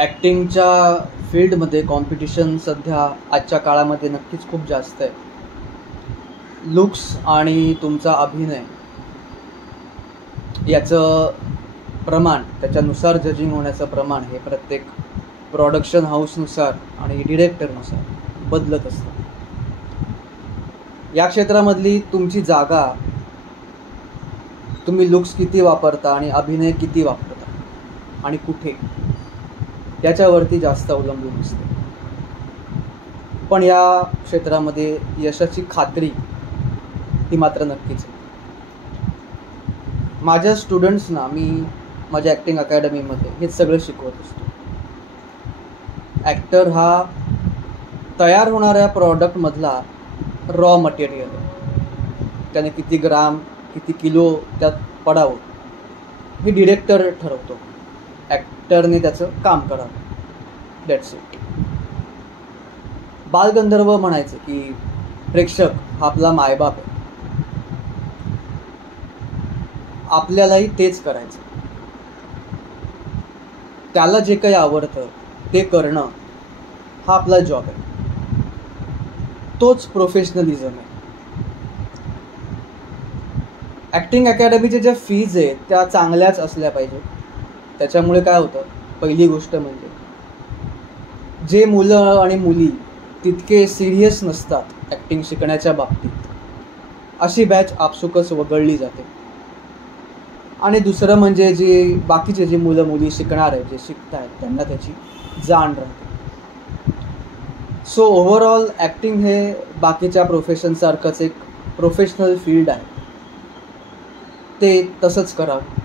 ॲक्टिंगच्या फील्डमध्ये कॉम्पिटिशन सध्या आजच्या काळामध्ये नक्कीच खूप जास्त आहे. लुक्स आणि तुमचा अभिनय याचं प्रमाण, त्याच्यानुसार जजिंग होण्याचं प्रमाण हे प्रत्येक प्रोडक्शन हाऊसनुसार आणि डिरेक्टरनुसार बदलत असतं. या क्षेत्रामधली तुमची जागा, तुम्ही लुक्स किती वापरता आणि अभिनय किती वापरता आणि कुठे, याच्यावरती जास्त अवलंबून असते. पण या क्षेत्रामध्ये यशाची खात्री ही मात्र नक्कीच आहे. माझ्या स्टुडंट्सना मी माझ्या ॲक्टिंग अकॅडमीमध्ये हे सगळं शिकवत असतो. ॲक्टर हा तयार होणाऱ्या प्रॉडक्टमधला रॉ मटेरियल आहे. त्याने किती ग्राम, किती किलो त्यात पडावं हे डिरेक्टर ठरवतो. ॲक्टरने त्याचं काम करावं. That's it. बालगंधर्व म्हणायचे की प्रेक्षक हा आपला मायबाप आहे. आपल्यालाही तेच करायचं. त्याला जे काही आवडतं ते करणं हा आपला जॉब आहे. तोच प्रोफेशनलिझम आहे. ॲक्टिंग अकॅडमीचे ज्या फीज आहेत त्या चांगल्याच असल्या पाहिजेत. त्याच्यामुळे काय होतं, पहिली गोष्ट म्हणजे जे मुलं आणि मुली तितके सिरियस नसतात ॲक्टिंग शिकण्याच्या बाबतीत, अशी बॅच आपसुकच वगळली जाते. आणि दुसरं म्हणजे जे बाकीचे जे मुलं मुली शिकणार आहेत, जे शिकत आहेत, त्यांना त्याची जाण राहते. सो ओव्हरऑल ॲक्टिंग हे बाकीच्या प्रोफेशनसारखंच एक प्रोफेशनल फील्ड आहे. ते तसंच करावं.